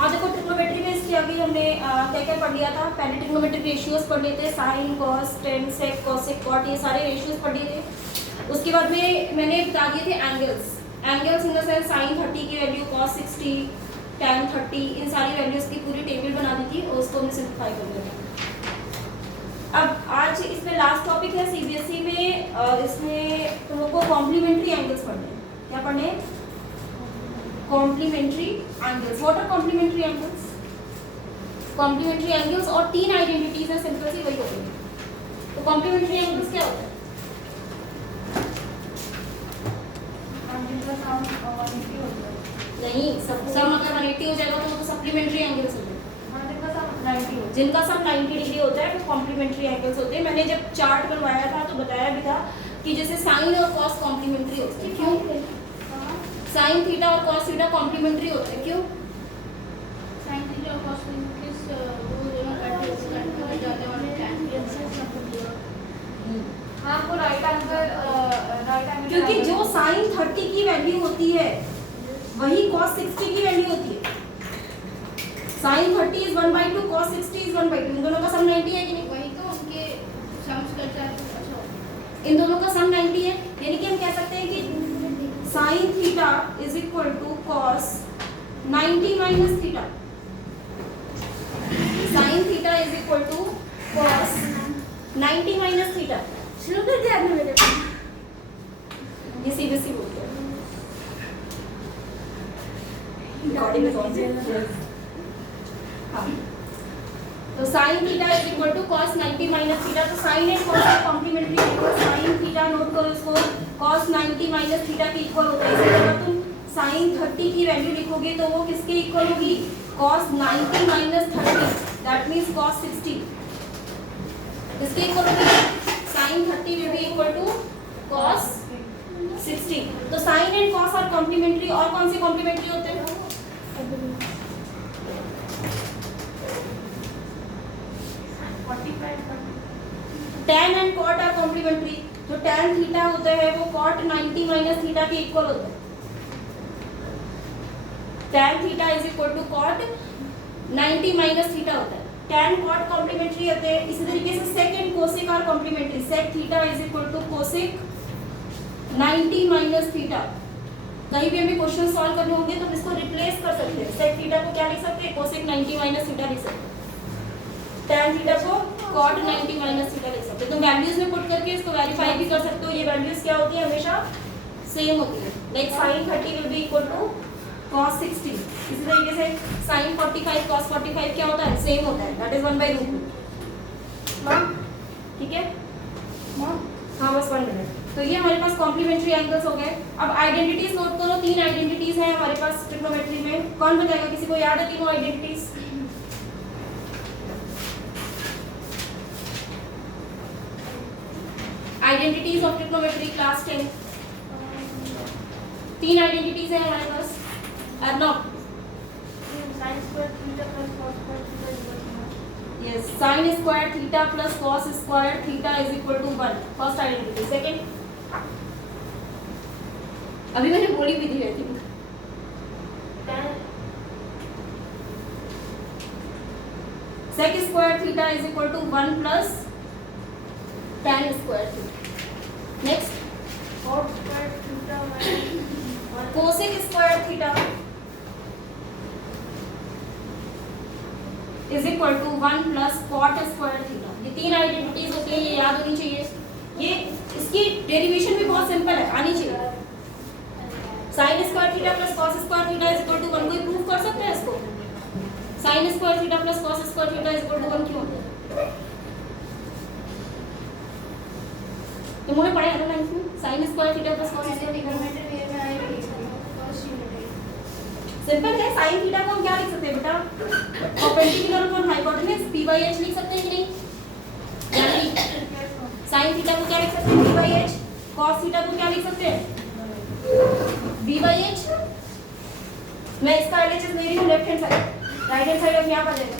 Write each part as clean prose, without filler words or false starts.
हाँ देखो ट्रिग्नोमेट्री में इसकी अभी हमने क्या क्या पढ़ लिया था। पहले ट्रिग्नोमेट्रिक रेशियोज पढ़ लिए थे, sine cos tan sec cosec cot, ये सारे रेशियोज पढ़ लिए थे। उसके बाद में मैंने बता दिए थे angles. Angles in the sense sine 30 की वैल्यू, कॉस 60, टेन 30, इन सारी वैल्यूज की पूरी टेबल बना दी थी और उसको हमने सिंप्लीफाई कर दिया। अब आज इसमें लास्ट टॉपिक है सीबीएसई में, इसमें तुम लोग को कॉम्प्लीमेंट्री एंगल्स पढ़ने हैं। क्या पढ़ने हैं? Complementary angles. What are complementary angles? Complementary angles और तीन आइडेंटिटीज है, सिंपल सी वही होती है। तो कॉम्प्लीमेंट्री एंगल्स क्या होता है? नहीं, सम अगर 180 हो जाएगा तो वो तो सप्लीमेंट्री एंगल्स होते हैं। जिनका सम 90 डिग्री होता है वो कॉम्प्लीमेंट्री एंगल्स होते हैं। मैंने जब चार्ट बनवाया था तो बताया भी था कि जैसे साइन और कॉस कॉम्प्लीमेंट्री होते हैं। क्यों? साइन थीटा और कॉस थीटा कॉम्प्लीमेंट्री होते हैं। क्यों? साइन थीटा और कॉस थीटा वो दोनों कट जाने वाले आपको राइट एंगल क्योंकि जो साइन 30 की वैल्यू होती है वही कॉस 60 की वैल्यू होती है। Sine 30 is 1/2, cos 60 is 1/2। इन दोनों का सम 90 है कि नहीं? वही तो उनके सम्स करता है। अच्छा, इन दोनों का सम 90 है, यानी कि हम कह सकते हैं कि sine theta is equal to cos 90 minus theta. Sine theta is equal to cos 90 minus theta. शुरू कर दिया आपने मेरे को। ये सीबीएसई बोलते हैं। रिकॉर्डिंग में कौन सी? हाँ, तो sine theta is equal to cos 90 minus theta. तो साइन एंड कॉस का कॉम्प्लीमेंट्री है। साइन थीटा नोट करो इसको, कॉस 90 माइनस थीटा के इक्वल होता है। इसी तरह तुम साइन 30 की वैल्यू लिखोगे तो वो किसके इक्वल होगी? Cos 90 minus 30, that means cos 60। किसके इक्वल होगी? Sine 30 will be equal to cos 60। तो sine and cos are complementary. और कौन से कॉम्प्लीमेंट्री होते हैं? tan and cot are complementary. जो tan थीटा होता है वो cot 90 माइनस थीटा के इक्वल होता है। tan theta is equal to cot 90 minus theta होता है। tan cot कॉम्प्लीमेंट्री होते हैं। इसी तरीके से sec and cosec are complementary. sec theta is equal to cosec 90 minus theta. कहीं भी हमें क्वेश्चन सॉल्व करने होंगे तो हम इसको रिप्लेस कर सकते हैं। sec थीटा को क्या लिख सकते हैं? cosec 90 माइनस थीटा लिख सकते हैं। tan थीटा को cot 90 माइनस थीटा लिख सकते हो। तुम वैल्यूज में पुट करके इसको वेरीफाई भी कर सकते हो। ये वैल्यूज क्या होती है? हमेशा सेम होती है। Like sin 30 will be equal to cos 60। इसी तरीके से sin 45 cos 45 क्या होता है? सेम होता है, दैट इज 1/√2। हाँ ठीक है, हाँ बस 1 मिनट। तो ये हमारे पास कॉम्प्लीमेंट्री एंगल्स हो गए। अब आइडेंटिटीज नोट करो। 3 आइडेंटिटीज हैं हमारे पास ट्रिग्नोमेट्री में। कौन बताएगा? किसी को याद है तीनों identities? Identities of trigonometry class 10। 3 identities हैं हमारे पास। Arnab, sine square theta plus cos square theta. Yes, sine square theta plus cos square theta is equal to 1। First identity. Second, अभी मैंने बोली भी दी है think. Sec square theta is equal to 1 plus tan square theta. Next, cos square theta minus cosec square theta is equal to 1 plus cot square theta. ये 3 identities होती है, ये याद होनी चाहिए। ये इसकी डेरिवेशन भी बहुत सिंपल है, आनी चाहिए। Sine square theta plus cos square theta is equal to 1। कोई प्रूफ कर सकते हैं इसको? Sine square theta plus cos square theta is equal to 1 क्यों होता है? तुमने पढ़ा है ना 9th में? Sign square theta plus cos square theta simple है। साइन थीटा को हम क्या लिख सकते हैं बेटा? परपेंडिकुलर अपॉन हाइपोटेनस p/h लिख सकते हैं कि नहीं? यानी साइन थीटा को क्या लिख सकते हैं? p/h। कॉस थीटा को क्या लिख सकते हैं? b/h। मैं इसका LHS ले रही हूँ left hand side, right hand side अब यहाँ पर जाएगा।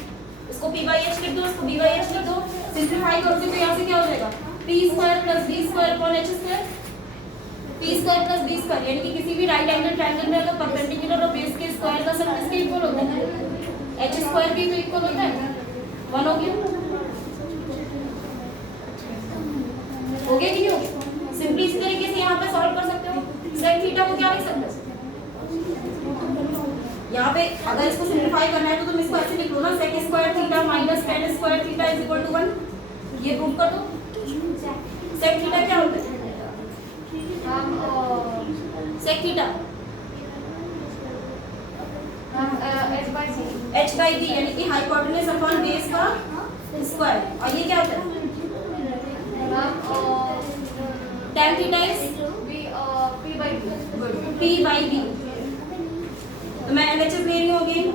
इसको p/h लिख दो, इसको b/h लिख दो। सिंप्लीफाई करोगे तो यहाँ से क्या हो जाएगा? p square plus b square upon h square. p square plus b square, यानी कि किसी भी राइट एंगल ट्रायंगल में अगर परपेंडिकुलर और बेस के स्क्वायर का सम किसके इक्वल होता है? एच स्क्वायर भी तो इक्वल होता है 1 हो गया कि नहीं हो गया? सिंपली इसी तरीके से यहाँ पे सॉल्व कर सकते हो। सेक थीटा को क्या लिख सकते हो यहाँ पे? अगर इसको सिंप्लीफाई करना है तो तुम इसको ऐसे लिख लो ना, sec square theta minus tan square theta is equal to 1। ये प्रूव कर दो। सेक थीटा क्या होता है? Sec theta h by B यानी कि हाइपोटेन्यूज अपॉन बेस का स्क्वायर। और ये क्या होता है? tan theta is p by B. तो मैं LHS ले रही हूँ अगेन,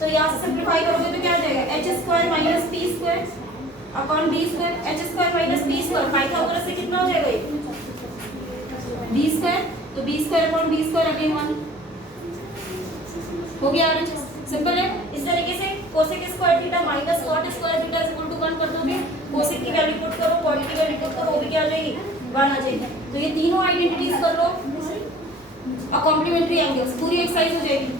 तो यहाँ से सिंप्लीफाई करोगे तो क्या आ जाएगा? h square minus P square upon B square. h square minus P square Pythagoras से कितना हो जाएगा ये? B square. तो B square upon B square again 1 हो गया। सिंपल है। इस तरीके से cosec square theta minus cot square theta is equal to 1 कर दोगे। कोसेक की वैल्यू पुट करो, कॉट की वैल्यू पुट करो, वो भी क्या आ जाएगी? 1 आ जाएगी। तो ये तीनों आइडेंटिटीज कर लो और कॉम्प्लीमेंट्री एंगल्स, पूरी एक्सरसाइज हो जाएगी।